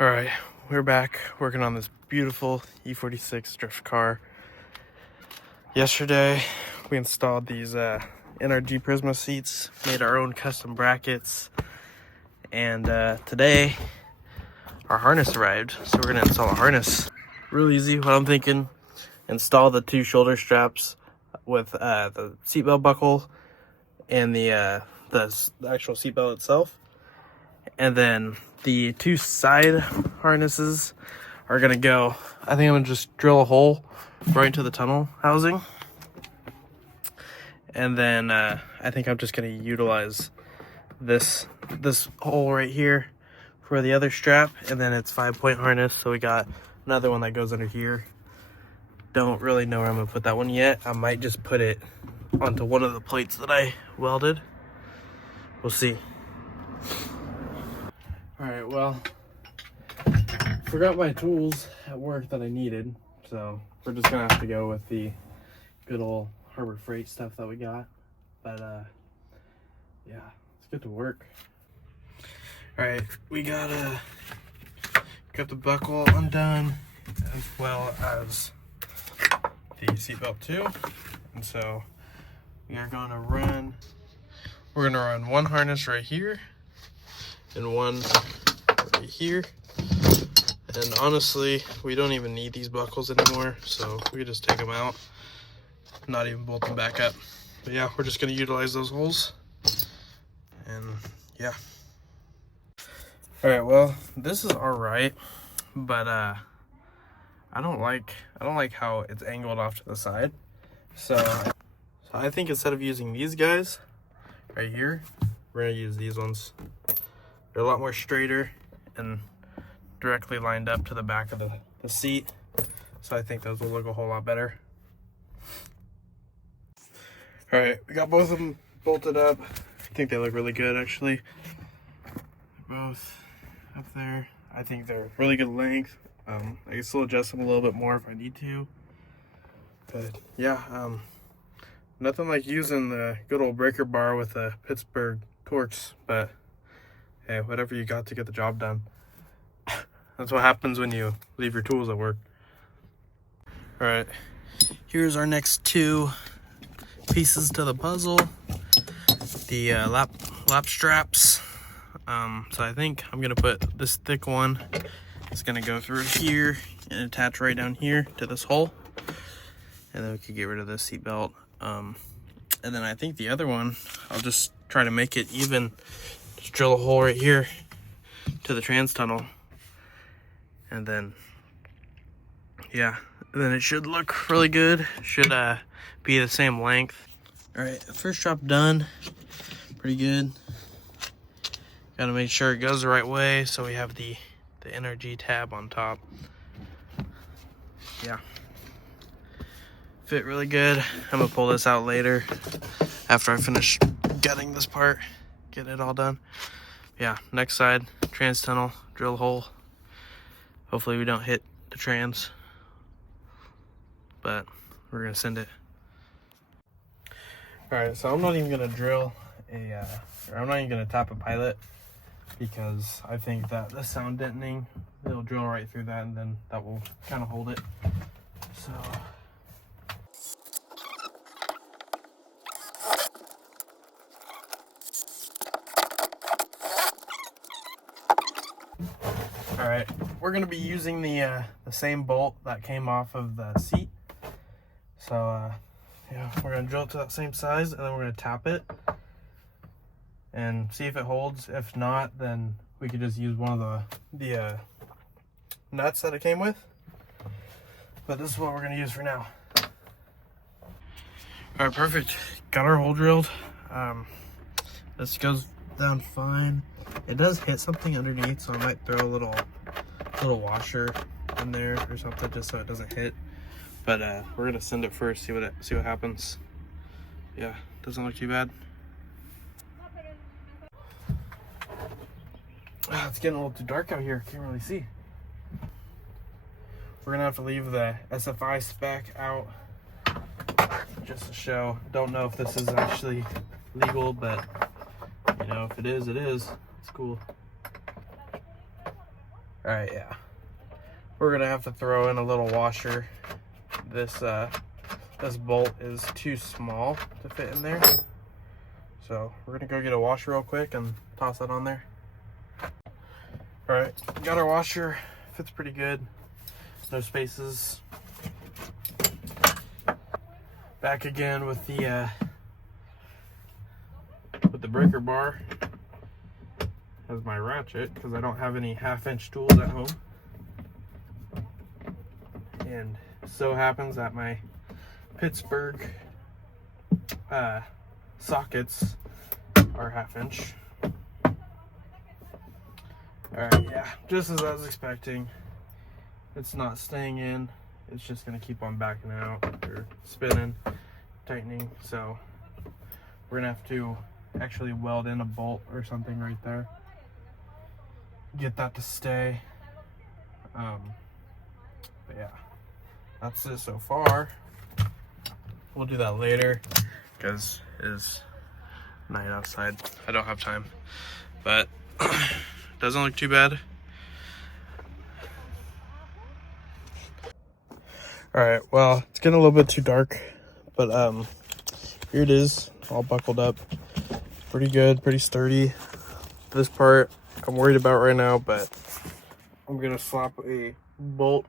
All right, we're back working on this beautiful E46 drift car. Yesterday, we installed these NRG Prisma seats, made our own custom brackets, and today our harness arrived. So we're gonna install a harness. Real easy. What I'm thinking: install the two shoulder straps with the seatbelt buckle and the actual seatbelt itself, and then the two side harnesses are gonna go. I think I'm gonna just drill a hole right into the tunnel housing, and then I think I'm just gonna utilize this hole right here for the other strap, and then it's 5-point harness. So we got another one that goes under here. Don't really know where I'm gonna put that one yet. I might just put it onto one of the plates that I welded. We'll see. All right, well, forgot my tools at work that I needed, so we're just gonna have to go with the good old Harbor Freight stuff that we got. But yeah, let's get to work. All right, we got the buckle undone, as well as the seatbelt too. And so we're gonna run one harness right here and one right here. And honestly, we don't even need these buckles anymore, so we can just take them out, not even bolt them back up. But yeah, we're just gonna utilize those holes, and yeah. All right, well, this is all right, but I don't like how it's angled off to the side. So I think instead of using these guys right here, we're gonna use these ones. They're a lot more straighter and directly lined up to the back of the seat. So I think those will look a whole lot better. All right, we got both of them bolted up. I think they look really good, actually. They're both up there. I think they're really good length. I can still adjust them a little bit more if I need to. But yeah, nothing like using the good old breaker bar with the Pittsburgh Torx, but hey, whatever you got to get the job done. That's what happens when you leave your tools at work. All right, here's our next two pieces to the puzzle. The lap straps. So I think I'm gonna put this thick one. It's gonna go through here and attach right down here to this hole. And then we could get rid of this seatbelt. And then I think the other one, I'll just try to make it even. Just drill a hole right here to the trans tunnel. And then, yeah, then it should look really good. Should be the same length. All right, first drop done. Pretty good. Gotta make sure it goes the right way, so we have the NRG tab on top. Yeah. Fit really good. I'm gonna pull this out later after I finish gutting this part, get it all done. Yeah, next side, trans tunnel, drill a hole. Hopefully we don't hit the trans, but we're gonna send it. All right, so I'm not even gonna drill I'm not even gonna tap a pilot, because I think that the sound deadening, it'll drill right through that, and then that will kind of hold it. So all right, we're gonna be using the same bolt that came off of the seat. So yeah, we're gonna drill it to that same size, and then we're gonna tap it and see if it holds. If not, then we could just use one of the nuts that it came with. But this is what we're gonna use for now. All right, perfect. Got our hole drilled. This goes down fine. It does hit something underneath, so I might throw a little washer in there or something, just so it doesn't hit. But we're gonna send it first, see what happens. Yeah, doesn't look too bad. It's getting a little too dark out here. Can't really see. We're gonna have to leave the SFI spec out just to show. Don't know if this is actually legal, but you know, if it is, it is. It's cool. Alright, yeah. We're gonna have to throw in a little washer. This bolt is too small to fit in there. So we're gonna go get a washer real quick and toss that on there. Alright, got our washer, fits pretty good. No spaces. Back again with the breaker bar as my ratchet, because I don't have any 1/2-inch tools at home. And so happens that my Pittsburgh sockets are 1/2-inch. Alright, yeah, just as I was expecting. It's not staying in. It's just gonna keep on backing out or spinning, tightening. So we're gonna have to actually weld in a bolt or something right there. Get that to stay. But yeah, that's it so far. We'll do that later because it is night outside. I don't have time, but doesn't look too bad. All right, well, it's getting a little bit too dark, but here it is, all buckled up. Pretty good, pretty sturdy. This part I'm worried about right now, but I'm gonna slap a bolt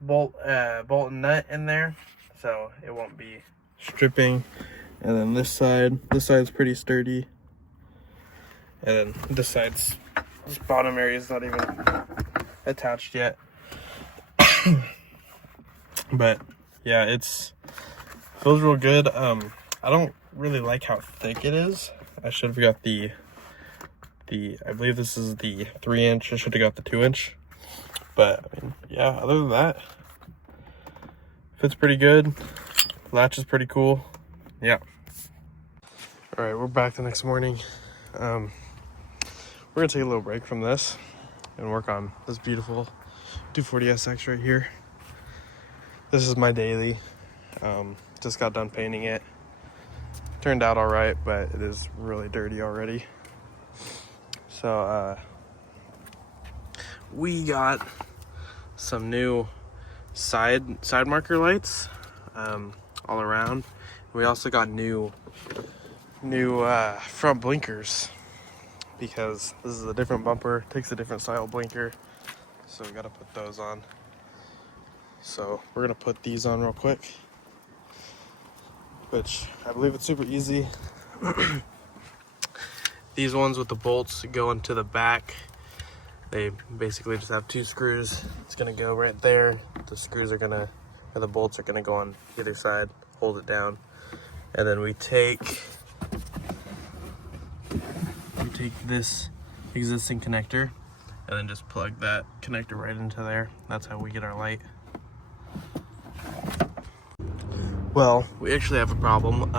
and nut in there so it won't be stripping. And then this side's pretty sturdy, and then this bottom area is not even attached yet. But yeah, it feels real good. I don't really like how thick it is. I should have got the I believe this is the 3-inch. I should have got the 2-inch. But I mean, yeah, other than that, fits pretty good. Latch is pretty cool. Yeah. All right, we're back the next morning. We're gonna take a little break from this and work on this beautiful 240SX right here. This is my daily. Just got done painting it. Turned out all right, but it is really dirty already. So we got some new side marker lights all around. We also got new front blinkers, because this is a different bumper, takes a different style blinker, so we got to put those on. So we're gonna put these on real quick, which I believe it's super easy. These ones with the bolts go into the back. They basically just have 2 screws. It's gonna go right there. The bolts are gonna go on either side, hold it down. And then we take this existing connector and then just plug that connector right into there. That's how we get our light. Well, we actually have a problem.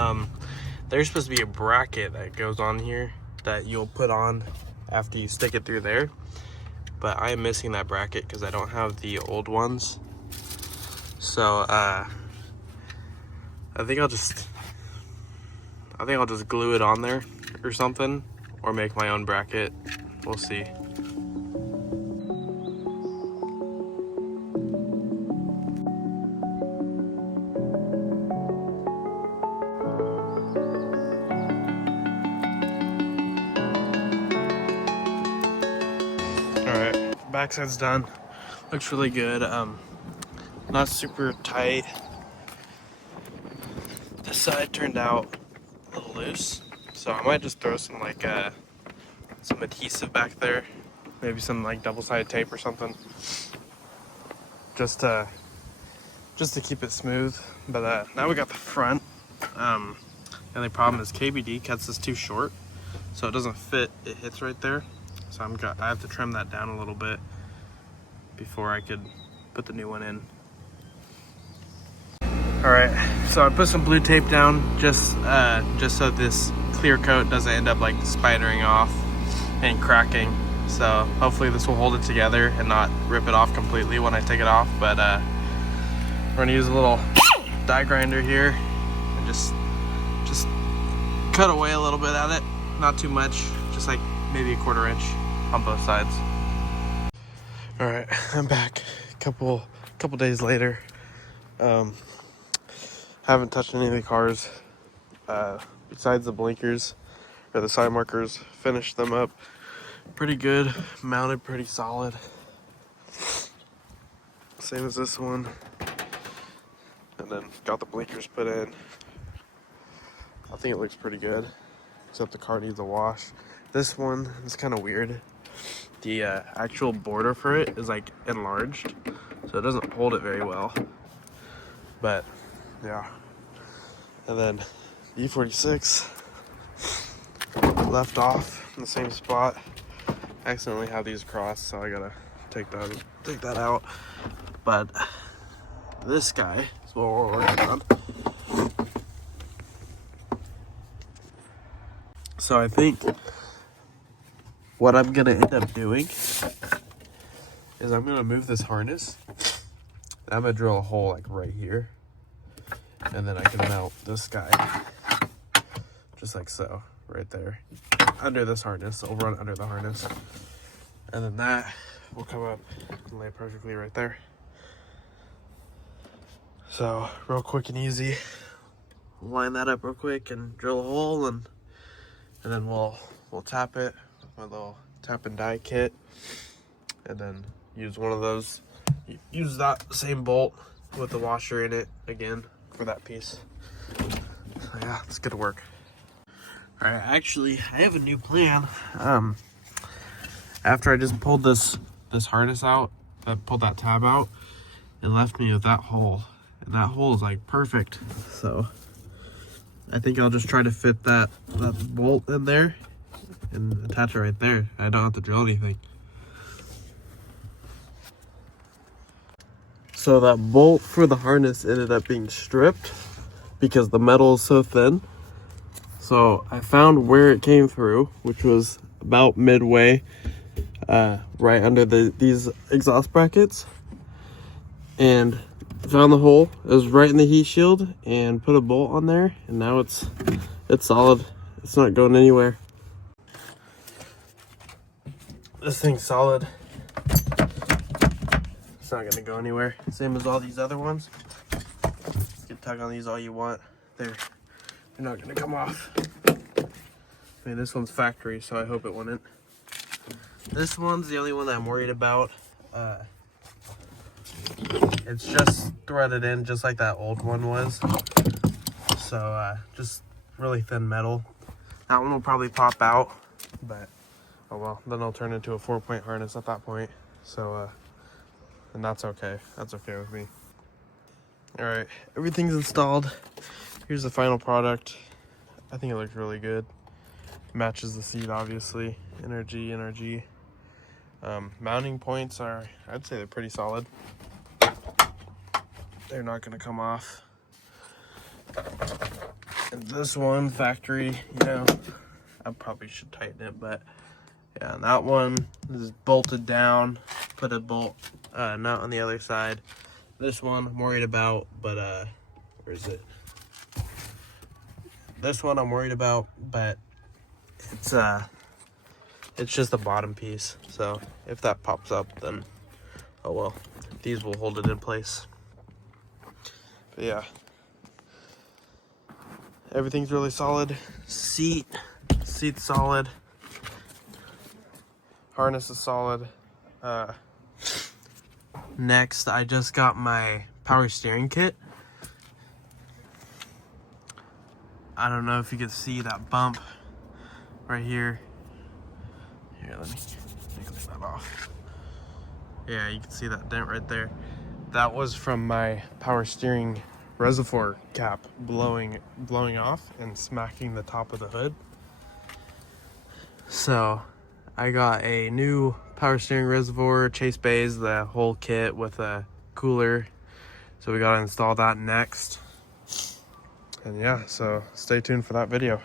There's supposed to be a bracket that goes on here that you'll put on after you stick it through there, but I am missing that bracket because I don't have the old ones. So I think I'll just glue it on there or something, or make my own bracket. We'll see. Backside's done. Looks really good. Not super tight. This side turned out a little loose, so I might just throw some some adhesive back there, maybe some double-sided tape or something, just to keep it smooth. But now we got the front. The only problem is KBD cuts this too short, so it doesn't fit. It hits right there. So I have to trim that down a little bit before I could put the new one in. All right, so I put some blue tape down just so this clear coat doesn't end up spidering off and cracking. So hopefully this will hold it together and not rip it off completely when I take it off. But we're gonna use a little die grinder here and just cut away a little bit at it, not too much, just maybe a 1/4 inch on both sides. All right, I'm back. Couple days later. Haven't touched any of the cars besides the blinkers or the side markers. Finished them up pretty good, mounted pretty solid. Same as this one. And then got the blinkers put in. I think it looks pretty good, except the car needs a wash. This one is kind of weird. The actual border for it is like enlarged, so it doesn't hold it very well. But yeah. And then the E46 left off in the same spot. I accidentally have these crossed, so I gotta take that out. But this guy is what we're working on. So I think what I'm gonna end up doing is I'm gonna move this harness. And I'm gonna drill a hole like right here, and then I can mount this guy just like so, right there, under this harness. It'll run under the harness, and then that will come up and lay perfectly right there. So real quick and easy. Line that up real quick and drill a hole, and then we'll tap it with my little tap and die kit, and then use one of those. Use that same bolt with the washer in it again for that piece. So yeah, let's get to work. All right, actually, I have a new plan. After I just pulled this harness out, I pulled that tab out, it left me with that hole, and that hole is like perfect. So I think I'll just try to fit that bolt in there and attach it right there. I don't have to drill anything. So that bolt for the harness ended up being stripped because the metal is so thin. So I found where it came through, which was about midway, right under these exhaust brackets, and found the hole. It was right in the heat shield, and put a bolt on there, and now it's solid. It's not going anywhere. This thing's solid. It's not gonna go anywhere. Same as all these other ones. You can tug on these all you want. They're not gonna come off. I mean, this one's factory, so I hope it wouldn't. This one's the only one that I'm worried about. It's just threaded in just like that old one was. So just really thin metal. That one will probably pop out, but oh well, then I'll turn into a 4-point harness at that point. So and that's okay. That's okay with me. All right, everything's installed. Here's the final product. I think it looks really good. Matches the seat, obviously. NRG. Mounting points are, I'd say they're pretty solid. They're not gonna come off. And this one, factory, you know, I probably should tighten it, but yeah, and that one is bolted down. Put a bolt nut on the other side. This one I'm worried about, but where is it? This one I'm worried about, but it's just the bottom piece. So if that pops up, then oh well. These will hold it in place. But yeah, everything's really solid. Seat's solid. Harness is solid. Next, I just got my power steering kit. I don't know if you can see that bump right here. Here, let me clean that off. Yeah, you can see that dent right there. That was from my power steering reservoir cap blowing off and smacking the top of the hood. So I got a new power steering reservoir, chase bays, the whole kit with a cooler. So we gotta install that next. And yeah, so stay tuned for that video.